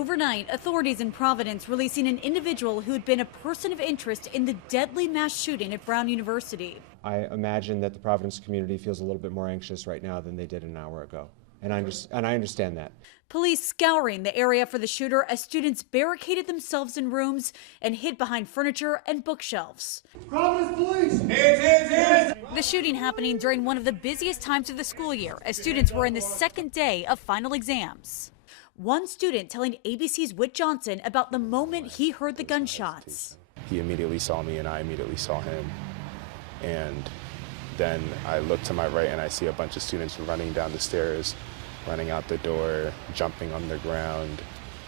Overnight, authorities in Providence releasing an individual who had been a person of interest in the deadly mass shooting at Brown University. I imagine that the Providence community feels a little bit more anxious right now than they did an hour ago. And I understand that. Police scouring the area for the shooter as students barricaded themselves in rooms and hid behind furniture and bookshelves. Providence police! Hands! The shooting happening during one of the busiest times of the school year as students were in the second day of final exams. One student telling ABC's Whit Johnson about the moment he heard the gunshots. He immediately saw me and I immediately saw him. And then I look to my right and I see a bunch of students running down the stairs, running out the door, jumping on the ground,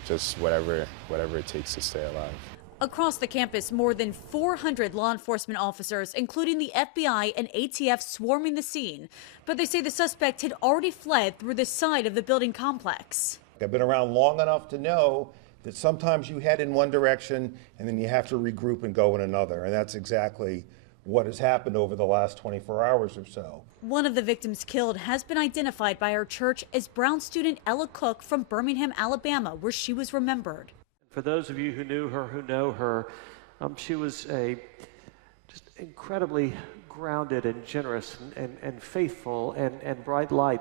just whatever it takes to stay alive. Across the campus, more than 400 law enforcement officers, including the FBI and ATF, swarming the scene. But they say the suspect had already fled through the side of the building complex. I've been around long enough to know that sometimes you head in one direction and then you have to regroup and go in another. And that's exactly what has happened over the last 24 hours or so. One of the victims killed has been identified by our church as Brown student Ella Cook from Birmingham, Alabama, where she was remembered. For those of you who knew her, who know her, she was a just incredibly grounded and generous and faithful and bright light.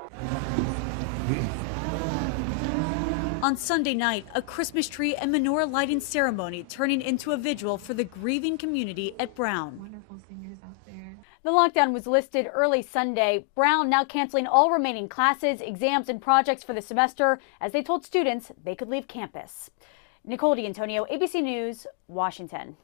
On Sunday night, a Christmas tree and menorah lighting ceremony turning into a vigil for the grieving community at Brown. Wonderful singers out there. The lockdown was listed early Sunday. Brown now canceling all remaining classes, exams, and projects for the semester as they told students they could leave campus. Nicole D'Antonio, ABC News, Washington.